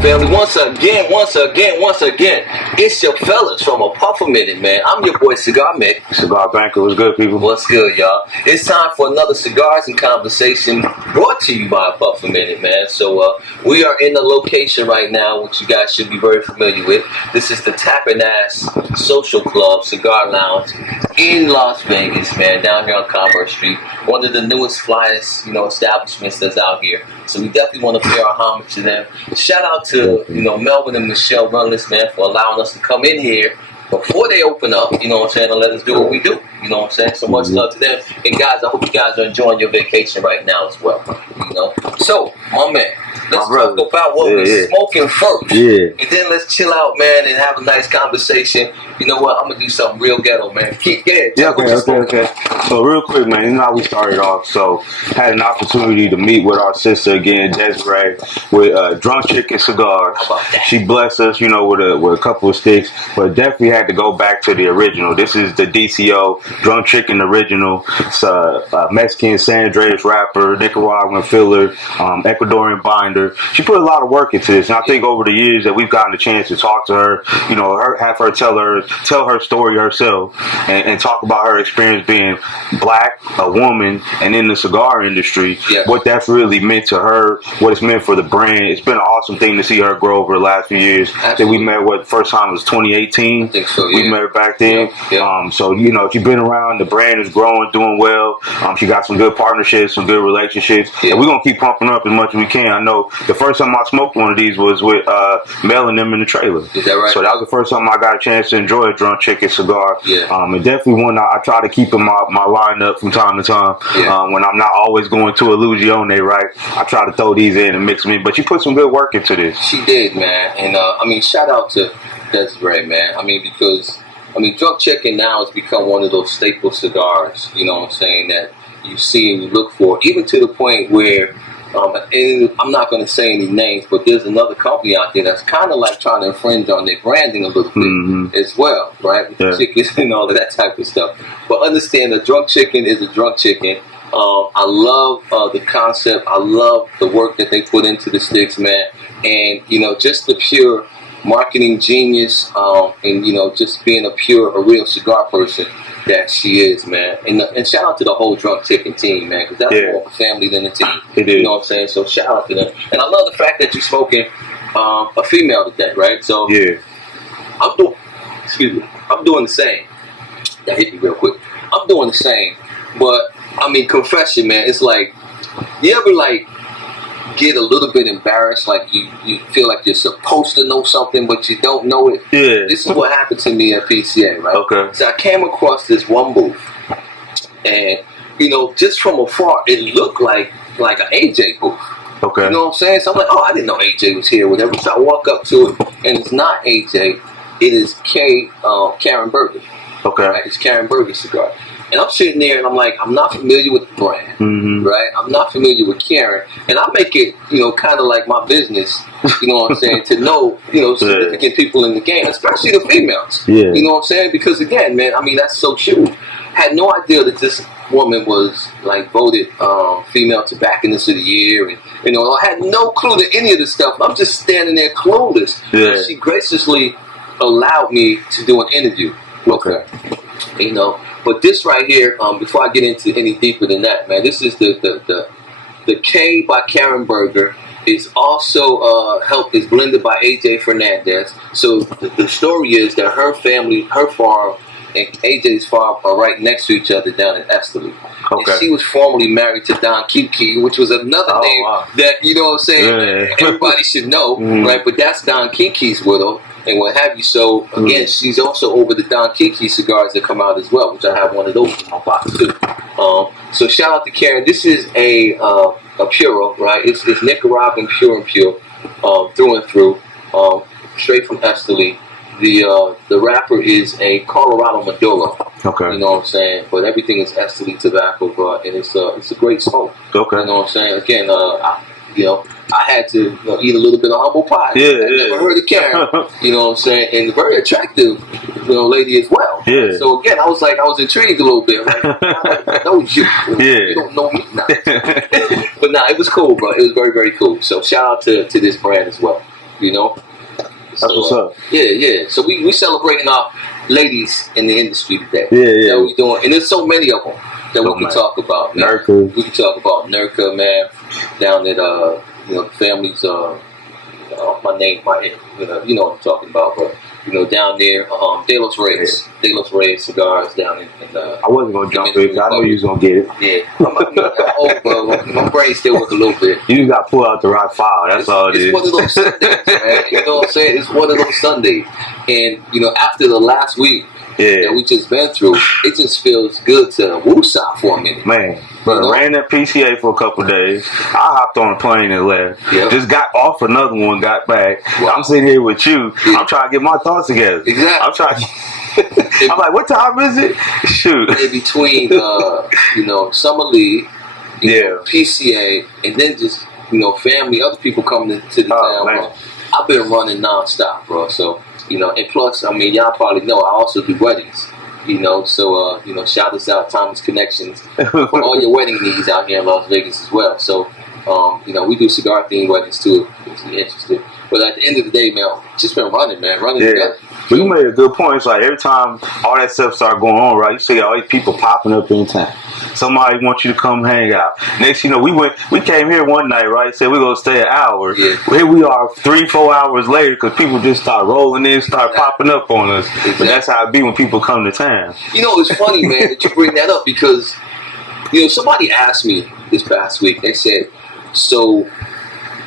family. Once again, it's your fellas from A Puff a Minute, man. I'm your boy, Cigar Mick. Cigar Banker, what's good, people? What's good, y'all? It's time for another Cigars and Conversation brought to you by A Puff a Minute, man. So, we are in a location right now, which you guys should be very familiar with. This is the Tappin' Ass Social Club, Cigar Lounge in Las Vegas, man, down here on Commerce Street. One of the newest, flyest, establishments that's out here. So we definitely want to pay our homage to them. Shout out to, Melvin and Michelle Runless, man, for allowing us to come in here before they open up, and let us do what we do. So much love to them. And guys, I hope you guys are enjoying your vacation right now as well. So, my man, let's talk about what we're smoking first. Yeah. And then let's chill out, man, and have a nice conversation. You know what? I'm going to do something real ghetto, man. Keep going. Yeah, okay. So real quick, man, you know how we started off. So had an opportunity to meet with our sister again, Desiree, with Drunk Chicken Cigars. How about that? She blessed us, with a couple of sticks, but definitely had to go back to the original. This is the DCO Drunk Chicken Original. It's a Mexican San Andreas wrapper, Nicaraguan filler, Ecuadorian binder. She put a lot of work into this, and I think over the years that we've gotten a chance to talk to her, have her tell her story herself, and talk about her experience being black, a woman, and in the cigar industry, what that's really meant to her, what it's meant for the brand. It's been an awesome thing to see her grow over the last few years. I think we met the first time was 2018. I think so, We met her back then. So, she's been around, the brand is growing, doing well. She got some good partnerships, some good relationships. And we're going to keep pumping her up as much as we can. I know the first time I smoked one of these was with Mel and them in the trailer. Is that right? So that was the first time I got a chance to enjoy a Drunk Chicken cigar. And definitely one I try to keep in my lineup from time to time. When I'm not always going to Illusione, right? I try to throw these in and mix them in. But you put some good work into this. She did, man. And shout out to Desiree, man. Because Drunk Chicken now has become one of those staple cigars, that you see and you look for, even to the point where, and I'm not going to say any names, but there's another company out there that's kind of like trying to infringe on their branding a little bit as well, right? With chickens and all of that type of stuff. But understand that Drunk Chicken is a Drunk Chicken. I love the concept. I love the work that they put into the sticks, man. And, just the pure marketing genius, and just being a real cigar person that she is, man. And shout out to the whole Drunk Chicken team, man, because that's more of a family than a team. It is. You know what I'm saying? So shout out to them. And I love the fact that you're smoking a female today, right? So I'm doing the same. That hit me real quick. I'm doing the same, but confession, man. It's like, you ever get a little bit embarrassed, like you feel like you're supposed to know something but you don't know it. This is what happened to me at PCA, right? Okay. So I came across this one booth, and just from afar it looked like an AJ booth. Okay. You know what I'm saying? So I'm like, oh, I didn't know AJ was here, whatever. So I walk up to it, and it's not AJ, it is Karen Berger. Okay. Right? It's Karen Berger cigar. And I'm sitting there and I'm like, I'm not familiar with the brand, right? I'm not familiar with Karen. And I make it, kind of like my business, you know what I'm saying, to know, significant people in the game, especially the females. You know what I'm saying? Because again, man, that's so true. Had no idea that this woman was voted female tobacconist of the year. And, I had no clue to any of this stuff. I'm just standing there clueless. And she graciously allowed me to do an interview with her, But this right here, before I get into any deeper than that, man, this is the K by Karen Berger. Is also is blended by AJ Fernandez. So the story is that her family, her farm, and AJ's farm are right next to each other down in Esteli. And she was formerly married to Don Kiki, which was another name that, everybody should know, right? But that's Don Kiki's widow. And what have you. So again, she's also over the Don Kiki cigars that come out as well, which I have one of those in my box too. So shout out to Karen. This is a Puro, right? It's Nicaraguan pure and pure, through and through, straight from Esteli. The wrapper is a Colorado Maduro. Okay. You know what I'm saying? But everything is Esteli tobacco, and it's a great smoke. Okay. You know what I'm saying? Again, I had to eat a little bit of humble pie. I never heard of Karen. You know what I'm saying? And very attractive, lady as well. Yeah. So again, I was intrigued a little bit. I know you. You don't know me now. But nah, it was cool, bro. It was very, very cool. So shout out to this brand as well. You know. That's what's up. Yeah. So we celebrating our ladies in the industry today. Yeah. That we doing, and there's so many of them that we can talk about. Man. Nurka. We can talk about Nurka, man. Down at the families. My name, you know what I'm talking about, but. Down there, De Los Reyes Cigars down in I wasn't going to jump in because I know you was going to get it. Yeah. I'm old, bro. My brain still works a little bit. You got to pull out the right file. That's all it is. It's one of those Sundays, man. You know what I'm saying? It's one of those Sundays. And, after the last week that we just been through, it just feels good to woosah for a minute. Man. But I ran that PCA for a couple of days. I hopped on a plane and left. Yep. Just got off another one, got back. Wow. I'm sitting here with you. Yeah. I'm trying to get my thoughts together. Exactly. I'm trying. I'm like, what time is it? Shoot. In between, Summer League, PCA, and then just family, other people coming to the town. Bro. I've been running nonstop, bro. So and plus, I mean, y'all probably know I also do weddings. So shout us out, Thomas Connections, for all your wedding needs out here in Las Vegas as well. So, we do cigar themed weddings too, if you're interested. But at the end of the day, man, just been running together. But you made a good point. It's like every time all that stuff started going on, right, you see all these people popping up in town. Somebody wants you to come hang out. Next, we came here one night, right? Said we're going to stay an hour. Yeah. Here we are 3-4 hours later because people just start rolling in, start popping up on us. Exactly. But that's how it be when people come to town. It's funny, man, that you bring that up because, somebody asked me this past week. They said, so,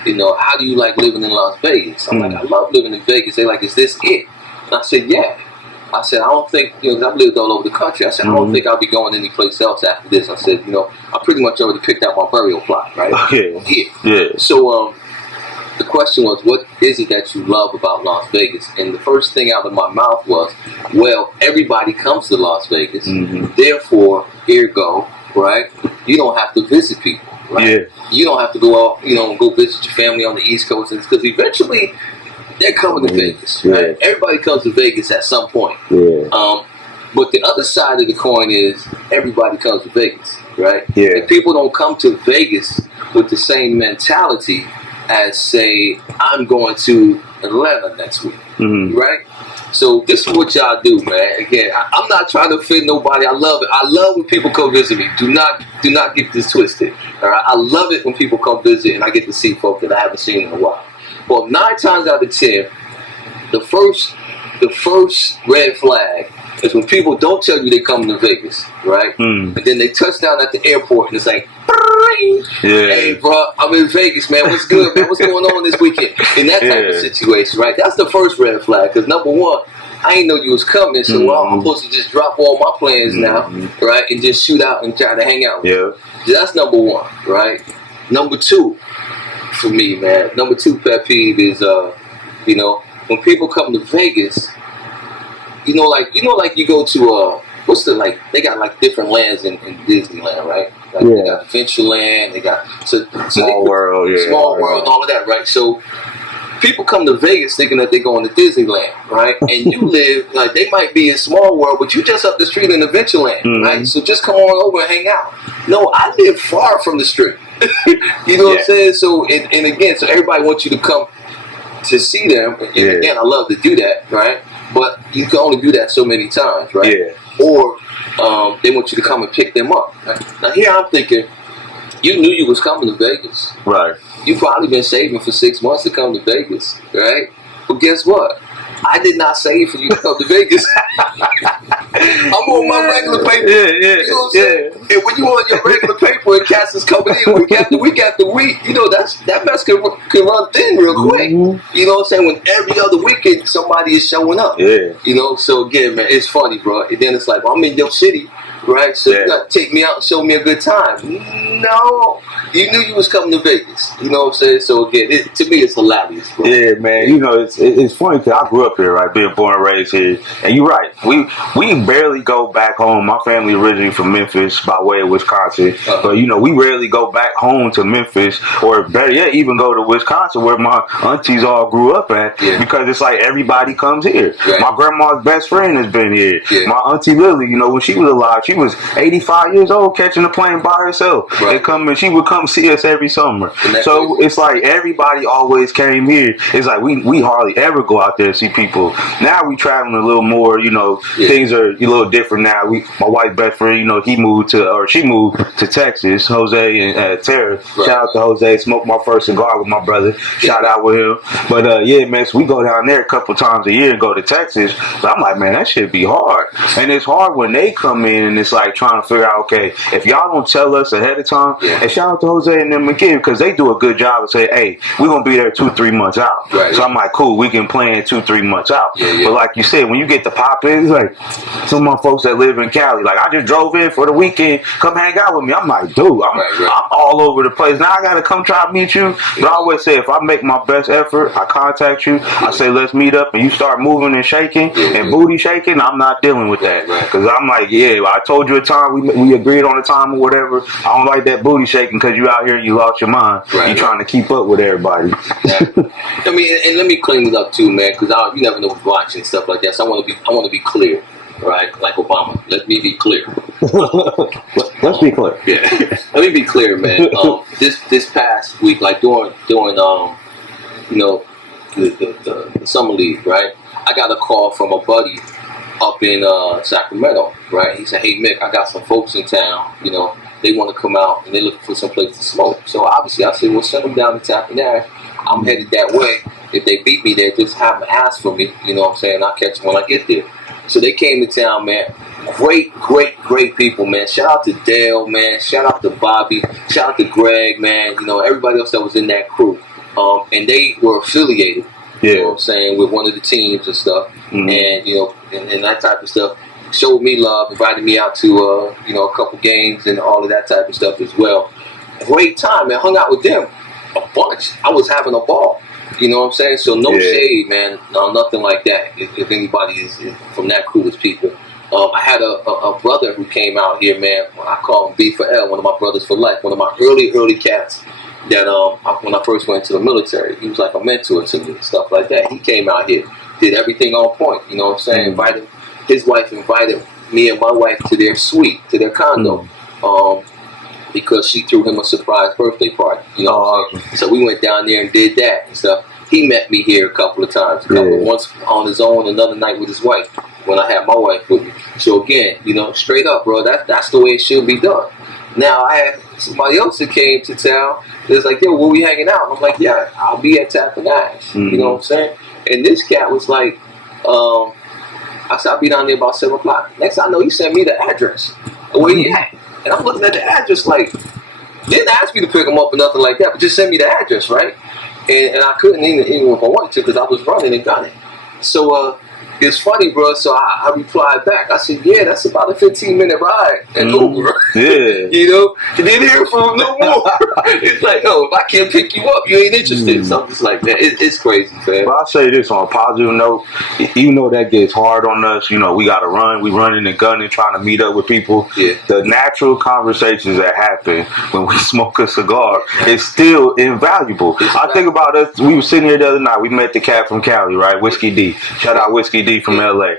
how do you like living in Las Vegas? I'm like, I love living in Vegas. They're like, is this it? And I said, yeah. I said, I don't think, I've lived all over the country. I said, I don't think I'll be going any place else after this. I said, I pretty much already picked out my burial plot, right? Yeah. So, the question was, what is it that you love about Las Vegas? And the first thing out of my mouth was, well, everybody comes to Las Vegas. Therefore, ergo, right? You don't have to visit people, right? Yeah. You don't have to go out, go visit your family on the East Coast because eventually they're coming to Vegas, right? Yeah. Everybody comes to Vegas at some point. Yeah. But the other side of the coin is everybody comes to Vegas, right? Yeah. And people don't come to Vegas with the same mentality as, say, I'm going to Atlanta next week, right? So this is what y'all do, man. Again, I'm not trying to offend nobody. I love it. I love when people come visit me. Do not get this twisted. All right? I love it when people come visit and I get to see folks that I haven't seen in a while. Well, 9 times out of 10, the first red flag is when people don't tell you they're coming to Vegas, right? And then they touch down at the airport and it's like, hey, bro, I'm in Vegas, man. What's good, man? What's going on this weekend? In that type of situation, right? That's the first red flag. Because number one, I ain't know you was coming, so I'm supposed to just drop all my plans now, right? And just shoot out and try to hang out. Yeah. So that's number one, right? Number two, for me, man. Number two pet peeve is, when people come to Vegas, like you go to they got different lands in Disneyland, right? Like they got Adventureland, they got Small World, and all of that, right? So people come to Vegas thinking that they're going to Disneyland, right? And you live they might be in Small World, but you just up the street in Adventureland, right? So just come on over and hang out. No, I live far from the street. You know what I'm saying? So and again, so everybody wants you to come to see them. And again, I love to do that, right? But you can only do that so many times, right? Yeah. Or they want you to come and pick them up. Right? Now here I'm thinking, you knew you was coming to Vegas. Right. You probably been saving for 6 months to come to Vegas, right? But guess what? I did not save for you to come to Vegas. I'm on my regular paper. You know what I'm saying? And when you on your regular paper and cats is coming in week after week after week, that mess can run thin real quick. You know what I'm saying? When every other weekend somebody is showing up. Yeah. So again, man, it's funny, bro. And then it's like, well, I'm in your city, right? So you got to take me out and show me a good time. No. You knew you was coming to Vegas. You know what I'm saying? So again, to me, it's hilarious, bro. Yeah, man. It's funny because I grew up here, right? Being born and raised here. And you're right. We barely go back home. My family originally from Memphis by way of Wisconsin. But, we rarely go back home to Memphis or better yet, even go to Wisconsin where my aunties all grew up at because it's like everybody comes here. Right. My grandma's best friend has been here. Yeah. My auntie Lily, when she was alive, she She was 85 years old catching a plane by herself. Right. She would come see us every summer. So crazy? it's like everybody always came here. It's like we hardly ever go out there and see people. Now we traveling a little more, things are a little different now. My wife's best friend, she moved to Texas, Jose and Tara. Right. Shout out to Jose, smoked my first cigar with my brother. Shout out with him. But man, so we go down there a couple times a year and go to Texas. But I'm like, man, that shit be hard. And it's hard when they come in and it's like trying to figure out, okay, if y'all don't tell us ahead of time, and shout out to Jose and them again, because they do a good job of saying, hey, we're going to be there 2-3 months out. Right. So I'm like, cool, we can plan 2-3 months out. But like you said, when you get the pop in, it's like some of my folks that live in Cali, like I just drove in for the weekend, come hang out with me. I'm like, dude, I'm all over the place. Now I got to come try to meet you. But I always say, if I make my best effort, I contact you, I say, let's meet up, and you start moving and shaking and booty shaking, I'm not dealing with that. Because I'm like, I told you a time, we agreed on a time or whatever. I don't like that booty shaking because you out here and you lost your mind. You trying to keep up with everybody. I mean, and let me clean it up too, man, because you never know who's watching and stuff like that. So I want to be clear, right? Like Obama. Let me be clear. Let's be clear. Yeah. Let me be clear, man. This past week, like during the summer league, right? I got a call from a buddy up in Sacramento, right? He said, hey, Mick, I got some folks in town, they want to come out and they're looking for some place to smoke. So obviously I said, well, send them down to Tappan Ash. I'm headed that way. If they beat me there, just have them ask for me, you know what I'm saying? I'll catch them when I get there. So they came to town, man. Great people, man. Shout out to Dale, man. Shout out to Bobby. Shout out to Greg, man. Everybody else that was in that crew. And they were affiliated, you know what I'm saying, with one of the teams and stuff. And, and that type of stuff. Showed me love, invited me out to, a couple games and all of that type of stuff as well. Great time, man. Hung out with them a bunch. I was having a ball. You know what I'm saying? So no shade, man. No, nothing like that. If anybody is from that crew is people. I had a brother who came out here, man. I call him B for L, one of my brothers for life. One of my early cats that when I first went to the military, he was like a mentor to me, stuff like that. He came out here, did everything on point. You know what I'm saying? His wife invited me and my wife to their suite, to their condo. Because she threw him a surprise birthday party. You know what I'm saying? So we went down there and did that and stuff. He met me here a couple of times. Once on his own, another night with his wife, when I had my wife with me. So again, straight up, bro, that's the way it should be done. Now, I had somebody else that came to town. It was like, yo, where we hanging out? I'm like, yeah, I'll be at Tappan Ash. You know what I'm saying? And this cat was like, I said, I'll be down there about 7 o'clock. Next thing I know, he sent me the address. Where he at? And I'm looking at the address like, didn't ask me to pick him up or nothing like that, but just send me the address, right? And I couldn't even if I wanted to because I was running and gunning. So it's funny, bro. So I replied back. I said, yeah, that's about a 15-minute ride at Uber. Yeah. And didn't hear from him no more. It's like, if I can't pick you up, you ain't interested. So I'm just like, man, it's crazy, man. But I'll say this on a positive note, even though that gets hard on us, we got to run. We running and gunning, trying to meet up with people. Yeah. The natural conversations that happen when we smoke a cigar is still invaluable. I think about us. We were sitting here the other night. We met the cat from Cali, right? Whiskey D. Shout out Whiskey D from LA.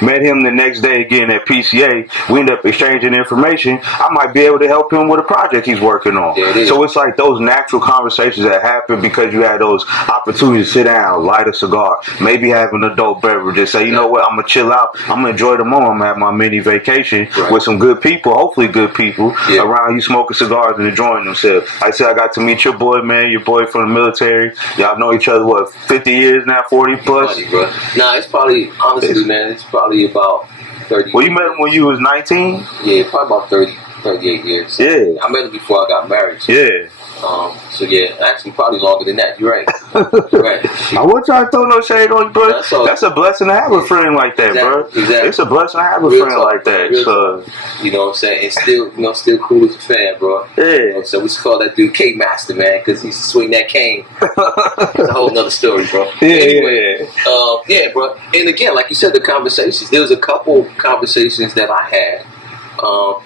Met him the next day again at PCA. We ended up exchanging information. I might be able to help him with a project he's working on. So it's like those natural conversations that happen because you had those opportunities to sit down, light a cigar, maybe have an adult beverage, and say, you know what, I'm going to chill out. I'm going to enjoy the moment. I'm going to have my mini vacation with some good people, hopefully good people around you smoking cigars and enjoying themselves. Like I said, I got to meet your boy, man, your boy from the military. Y'all know each other, 50 years now, 40 plus? Funny, bro. Nah, it's probably, honestly, man, it's probably about 30. Well, you met him when you was 19? Yeah, probably about 30, 38 years. So I met him before I got married. So, so yeah, actually probably longer than that. You're right. I want y'all to throw no shade on you, bro. That's a blessing to have a friend like that, bro. Exactly. It's a blessing to have a friend like that. So you know what I'm saying? And still, still cool as a fan, bro. Yeah. So we used to call that dude K Master, man, because he used to swing that cane. It's a whole nother story, bro. Yeah, bro. And again, like you said, the conversations. There was a couple conversations that I had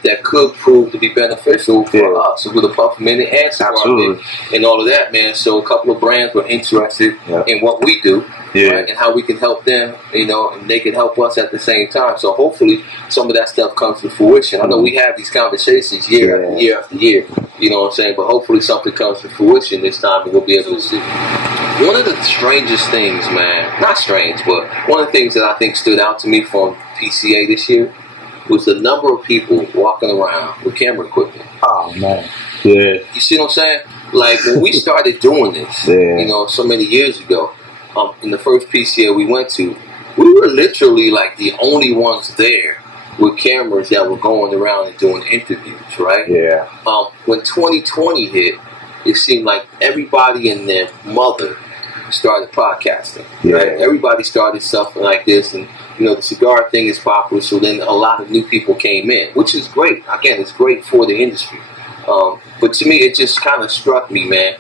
that could prove to be beneficial for us with a Puff Minute and Cigar and all of that, man. So a couple of brands were interested in what we do. right? And how we can help them, and they can help us at the same time. So hopefully some of that stuff comes to fruition. I know we have these conversations year after year after year, you know what I'm saying? But hopefully something comes to fruition this time and we'll be able to see. One of the strangest things, man, not strange, but one of the things that I think stood out to me from PCA this year was the number of people walking around with camera equipment. Oh, man. Yeah. You see what I'm saying? Like, when we started doing this, so many years ago, in the first PCA we went to, we were literally like the only ones there with cameras that were going around and doing interviews, right? Yeah. When 2020 hit, it seemed like everybody and their mother started podcasting, right? Everybody started something like this, and the cigar thing is popular, so then a lot of new people came in, which is great. Again, it's great for the industry. But to me, it just kind of struck me, man.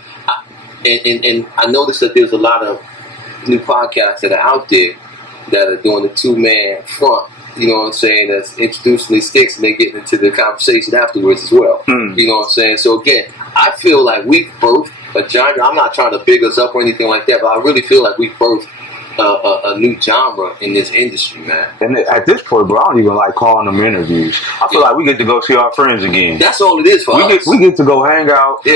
And I noticed that there's a lot of new podcasts that are out there that are doing the two-man front, you know what I'm saying, that's introducing these sticks and they're getting into the conversation afterwards as well. You know what I'm saying? So again, I feel like we've birthed a genre. I'm not trying to big us up or anything like that, but I really feel like we've birthed a new genre in this industry, man. And at this point, bro, I don't even like calling them interviews. I feel like we get to go see our friends again. That's all it is for us. We get to go hang out,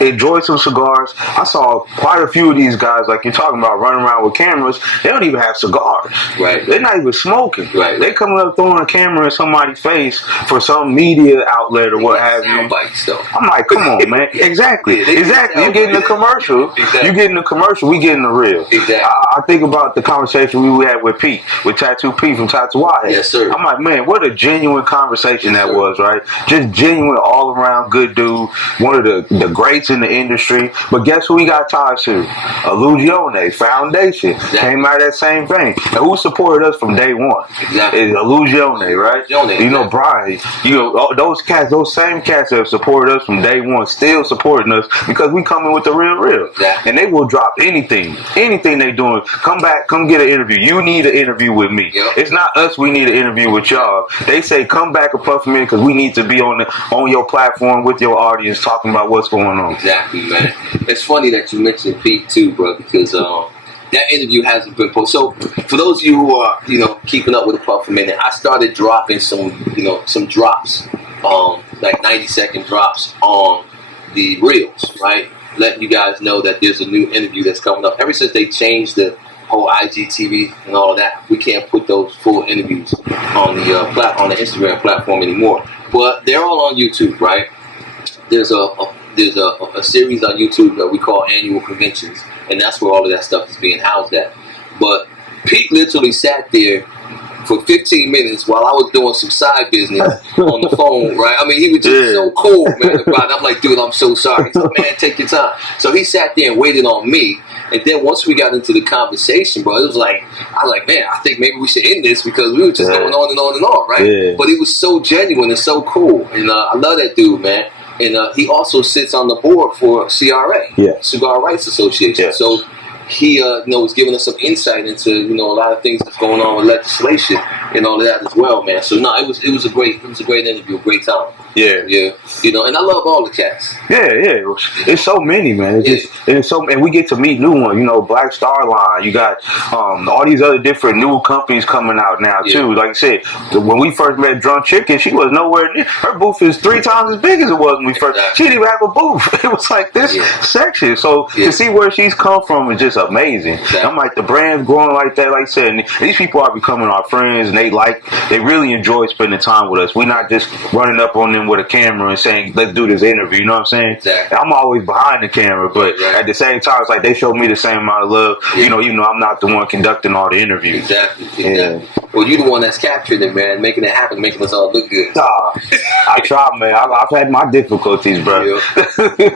enjoy some cigars. I saw quite a few of these guys, like you're talking about, running around with cameras. They don't even have cigars. Right. They're not even smoking. Right. They coming up throwing a camera in somebody's face for some media outlet or what have you. Bites, though. I'm like, come on, man. Exactly. You're getting the commercial. Exactly. You're getting the commercial. We getting the real. Exactly. I think about the conversation we had with Pete, with Tattoo Pete from Tattoo Wahhead. Yes, sir. I'm like, man, what a genuine conversation that was, right? Just genuine, all around good dude, one of the greats in the industry. But guess who he got ties to? Illusione Foundation. Came out of that same vein. And who supported us from day one? Exactly. It's Illusione, right? Brian, those same cats that have supported us from day one, still supporting us because we coming with the real. Exactly. And they will drop anything they doing. Come back, come get an interview. You need an interview with me. Yep. It's not us. We need an interview with y'all. They say come back a puff minute because we need to be on your platform with your audience talking about what's going on. Exactly, man. It's funny that you mentioned Pete too, bro, because that interview hasn't been posted. So for those of you who are keeping up with the puff a minute, I started dropping some drops, like 90-second drops on the reels, right? Letting you guys know that there's a new interview that's coming up. Ever since they changed the whole IGTV and all of that, we can't put those full interviews on the on the Instagram platform anymore. But they're all on YouTube, right? There's a series on YouTube that we call Annual Conventions, and that's where all of that stuff is being housed at. But Pete literally sat there for 15 minutes while I was doing some side business on the phone, right? I mean, he was just so cool, man, about it. I'm like, dude, I'm so sorry. He's like, man, take your time. So he sat there and waited on me. And then once we got into the conversation, bro, it was like, I was like, man, I think maybe we should end this because we were just going on and on and on, right? Yeah. But he was so genuine and so cool. And I love that dude, man. And he also sits on the board for CRA, Cigar Rights Association. Yeah. So he was giving us some insight into a lot of things that's going on with legislation and all of that as well, man. So no, it was a great interview, a great time. Yeah. And I love all the cats. Yeah. It's so many, man. And we get to meet new ones. Black Star Line. You got all these other different new companies coming out now too. Like I said, when we first met Drunk Chicken, she was nowhere near. Her booth is 3 times as big as it was when we first. She didn't even have a booth. It was like this section. So to see where she's come from is just amazing. I'm like, the brand's growing like that. Like I said, and these people are becoming our friends, and they really enjoy spending time with us. We're not just running up on them with a camera and saying, let's do this interview, you know what I'm saying? Exactly. I'm always behind the camera, but at the same time, it's like they show me the same amount of love, even though I'm not the one conducting all the interviews. Exactly. Well, you're the one that's captured it, man, making it happen, making us all look good. I try, man. I've had my difficulties, bro.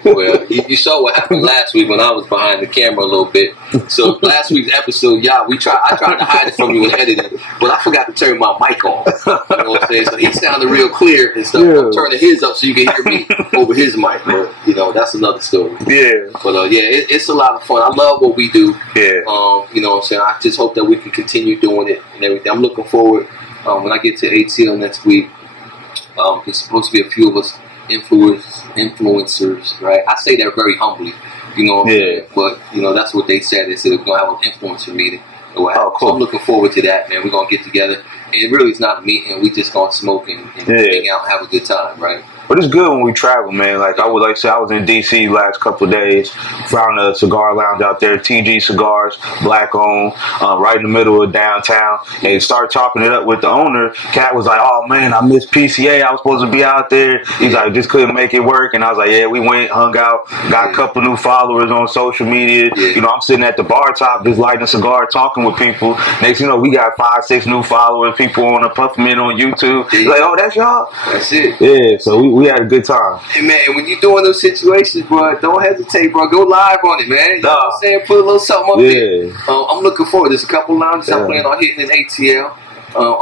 Well, you saw what happened last week when I was behind the camera a little bit. So last week's episode, I tried to hide it from you and edit it, but I forgot to turn my mic on. You know what I'm saying? So he sounded real clear and stuff. I'm turning his up so you can hear me over his mic. But, that's another story. Yeah. But it's a lot of fun. I love what we do. Yeah. You know what I'm saying? I just hope that we can continue doing it and everything. I'm looking forward when I get to ATL next week. There's supposed to be a few of us influencers, right? I say that very humbly. You know what I'm saying? But, you know, that's what they said. They said we're going to have an influencer meeting. Oh, cool. So I'm looking forward to that, man. We're going to get together. And it really is not a meeting. We just going to smoke and hang out and have a good time, right? But it's good when we travel, man. Like I was in DC last couple of days, found a cigar lounge out there, TG Cigars, black owned, right in the middle of downtown, and started chopping it up with the owner. Cat was like, "Oh man, I miss PCA. I was supposed to be out there." He's like, "Just couldn't make it work." And I was like, "Yeah, we went, hung out, got a couple new followers on social media. You know, I'm sitting at the bar top, just lighting a cigar, talking with people. Next, you know, we got 5, 6 new followers. People on the Puffman on YouTube. Like, oh, that's y'all. That's it. Yeah. So we had a good time. Hey man, when you're doing those situations, bro, don't hesitate, bro. Go live on it, man. You know what I'm saying? Put a little something up there. I'm looking forward. There's a couple lounges I'm planning on hitting in ATL.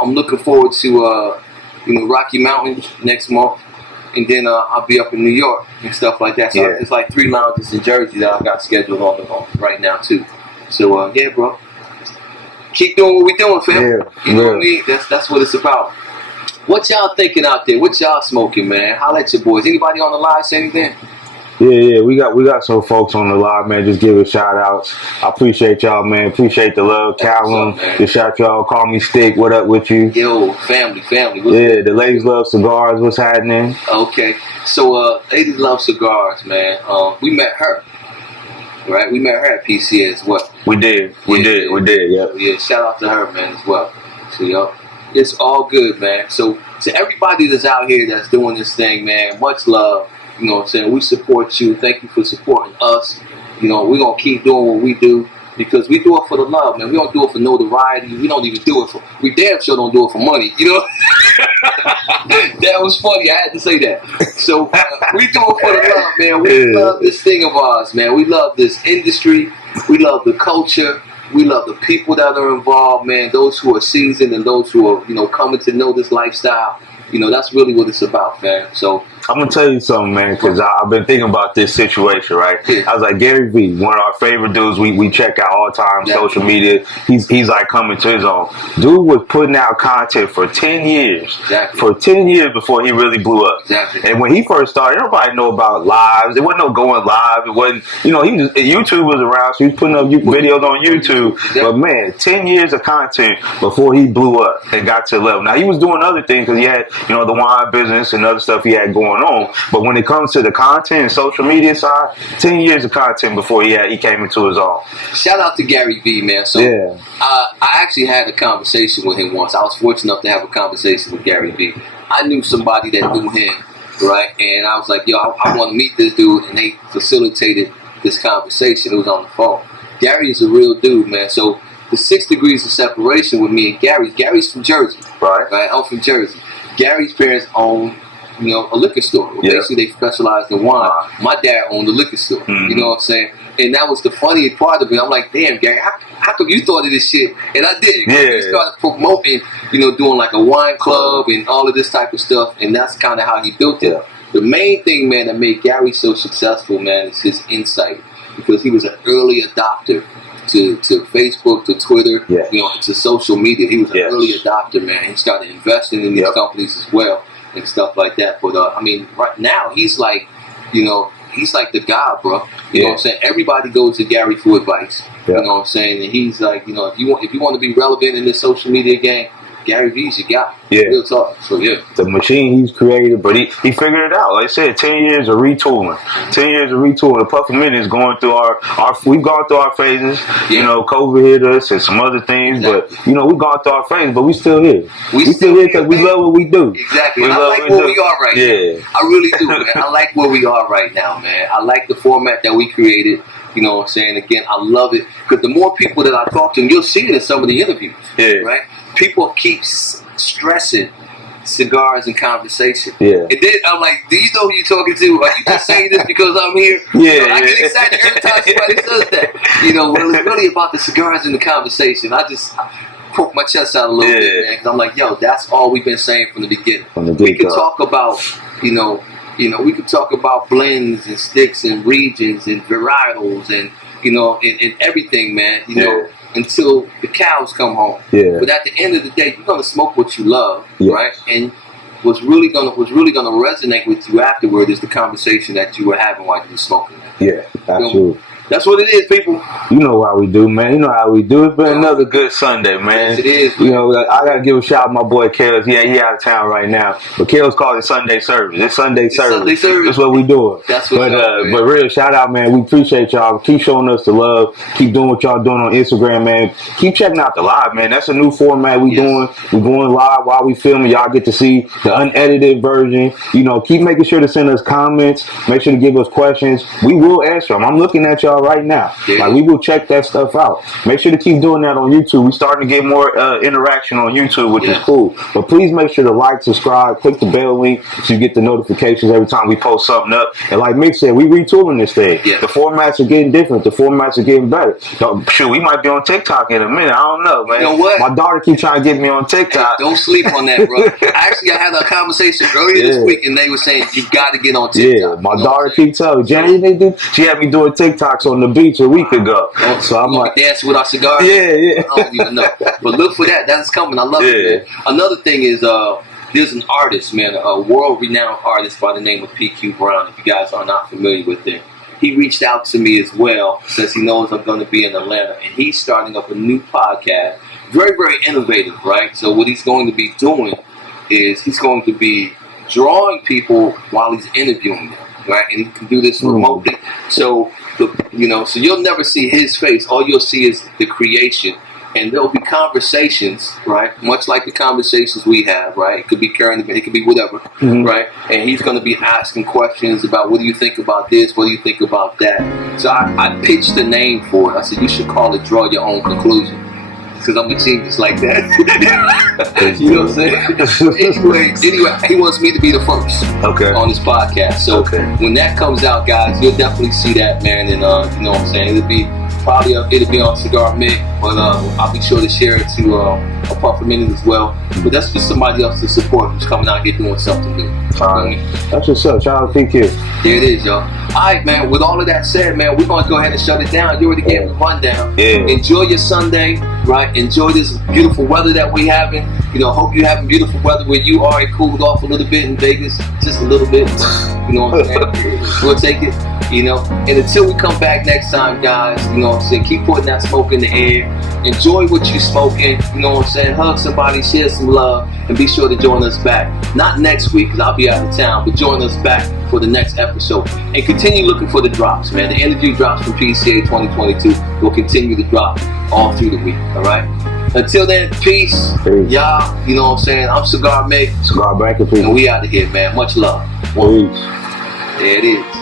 I'm looking forward to you know, Rocky Mountain next month, and then I'll be up in New York and stuff like that. So there's like 3 lounges in Jersey that I've got scheduled on right now too. So yeah, bro, keep doing what we're doing, fam. You know what I mean? That's what it's about. What y'all thinking out there? What y'all smoking, man? Holla at your boys. Anybody on the live say anything? Yeah, we got some folks on the live, man. Just give it shout outs. I appreciate y'all, man. Appreciate the love. Callum, just shout y'all. Call me Stick. What up with you? Yo, family. The ladies love cigars. What's happening? Okay, so ladies love cigars, man. We met her, right? We met her at PCA as well. We did. Yep. Yeah, shout out to her, man, as well. So yo, it's all good, man. So to everybody that's out here that's doing this thing, man, much love. You know what I'm saying? We support you. Thank you for supporting us. You know, we're going to keep doing what we do because we do it for the love, man. We don't do it for notoriety. We don't even do it for, we damn sure don't do it for money, you know? That was funny. I had to say that. So we do it for the love, man. We love this thing of ours, man. We love this industry. We love the culture. We love the people that are involved, man. Those who are seasoned and those who are, you know, coming to know this lifestyle. You know, that's really what it's about, fam. So I'm gonna tell you something, man, because I've been thinking about this situation, right? I was like, Gary V, one of our favorite dudes. We check out all the time, social media. He's like coming to his own. Dude was putting out content for 10 years. For 10 years before he really blew up. And when he first started, nobody know about lives. There wasn't no going live. It wasn't, you know, YouTube was around, so he was putting up videos on YouTube. But man, 10 years of content before he blew up and got to the level. Now he was doing other things because he had, you know, the wine business and other stuff he had going on. But when it comes to the content and social media side, 10 years of content before he came into his own. Shout out to Gary V, man. So I actually had a conversation with him once. I was fortunate enough to have a conversation with Gary V. I knew somebody that knew him, right? And I was like, yo, I want to meet this dude. And they facilitated this conversation. It was on the phone. Gary is a real dude, man. So the 6 degrees of separation with me and Gary's from Jersey. Right? I'm from Jersey. Gary's parents own, you know, a liquor store. Basically, they specialized in wine. My dad owned a liquor store. You know what I'm saying? And that was the funny part of it. I'm like, damn, Gary, how come you thought of this shit? And I did. We started promoting, you know, doing like a wine club and all of this type of stuff. And that's kind of how he built it. The main thing, man, that made Gary so successful, man, is his insight. Because he was an early adopter to Facebook, to Twitter, you know, to social media. He was an early adopter, man. He started investing in these companies as well and stuff like that. But I mean, right now he's like, you know, he's like the guy, bro. You know what I'm saying? Everybody goes to Gary for advice. You know what I'm saying? And he's like, you know, if you want to be relevant in this social media game, Gary V's your guy. Real talk. So the machine he's created, but he figured it out. Like I said, 10 years of retooling. 10 years of retooling. The Puffman is going through we've gone through our phases. You know, COVID hit us and some other things, but you know, we've gone through our phases, but we still here. We still here because we love what we do. Exactly. I like where we are right now. I really do, man. I like where we are right now, man. I like the format that we created. You know what I'm saying? Again, I love it because the more people that I talk to, and you'll see it in some of the interviews, right? People keep stressing cigars and conversation. And then I'm like, do you know who you're talking to? Are you just saying this because I'm here? You know, I get excited every time somebody says that. You know, well, it's really about the cigars and the conversation. I poke my chest out a little bit, man, because I'm like, yo, that's all we've been saying from the beginning. We can talk about, you know, we could talk about blends and sticks and regions and varietals and, you know, and everything, man, you know, until the cows come home. But at the end of the day, you're going to smoke what you love, right? And what's really gonna resonate with you afterward is the conversation that you were having while you were smoking. Yeah, absolutely. That's what it is, people. You know how we do, man. You know how we do. It's been another good Sunday, man. Yes, it is. You know, I gotta give a shout out to my boy Kels. Yeah, he out of town right now, but Kels called it Sunday service. It's Sunday service. Sunday service. That's what we doing. That's what. But real shout out, man. We appreciate y'all. Keep showing us the love. Keep doing what y'all doing on Instagram, man. Keep checking out the live, man. That's a new format we doing. We're going live while we filming. Y'all get to see the unedited version. You know, keep making sure to send us comments. Make sure to give us questions. We will answer them. I'm looking at y'all right now. Yeah. Like, we will check that stuff out. Make sure to keep doing that on YouTube. We're starting to get more interaction on YouTube, which is cool. But please make sure to like, subscribe, click the bell link so you get the notifications every time we post something up. And like Mick said, we retooling this thing. Yeah. The formats are getting different. The formats are getting better. Shoot, we might be on TikTok in a minute. I don't know, man. You know what? My daughter keeps trying to get me on TikTok. Hey, don't sleep on that, bro. Actually, I had a conversation earlier this week, and they were saying you got to get on TikTok. Yeah, my daughter keeps telling me, Jenny, she had me doing TikToks on the beach a week ago. So I'm like, dancing with our cigars. Yeah. I don't even know, but look for that. That's coming. I love it. Man. Another thing is, there's an artist, man, a world-renowned artist by the name of PQ Brown. If you guys are not familiar with him, he reached out to me as well since he knows I'm going to be in Atlanta, and he's starting up a new podcast. Very, very innovative, right? So what he's going to be doing is he's going to be drawing people while he's interviewing them, right? And he can do this remotely. So so you'll never see his face. All you'll see is the creation. And there'll be conversations, right? Much like the conversations we have, right? It could be current, it could be whatever, right? And he's going to be asking questions about, what do you think about this? What do you think about that? So I pitched the name for it. I said, you should call it Draw Your Own Conclusion. Because I'm a genius like that. You know what I'm saying? Anyway, he wants me to be the first on this podcast. So when that comes out, guys, you'll definitely see that, man. And you know what I'm saying? It'll be on Cigar Mick, but I'll be sure to share it to a Puff a Minute as well. But that's just somebody else to support who's coming out here doing something new. That's what's up. Shout out to PQ. There it is, y'all. Alright, man, with all of that said, man, we're going to go ahead and shut it down. You already gave me the rundown. Yeah. Enjoy your Sunday, right? Enjoy this beautiful weather that we're having. You know, hope you're having beautiful weather where you are. It cooled off a little bit in Vegas, just a little bit. You know what I'm saying? We'll take it. You know, and until we come back next time, guys, you know what I'm saying, keep putting that smoke in the air. Enjoy what you're smoking, you know what I'm saying, hug somebody, share some love, and be sure to join us back. Not next week, because I'll be out of town, but join us back for the next episode. And continue looking for the drops, man. The interview drops from PCA 2022 will continue to drop all through the week, all right? Until then, peace. Y'all, you know what I'm saying, I'm Cigar Mick. Cigar Banker, and we out of here, man. Much love. Peace. There it is.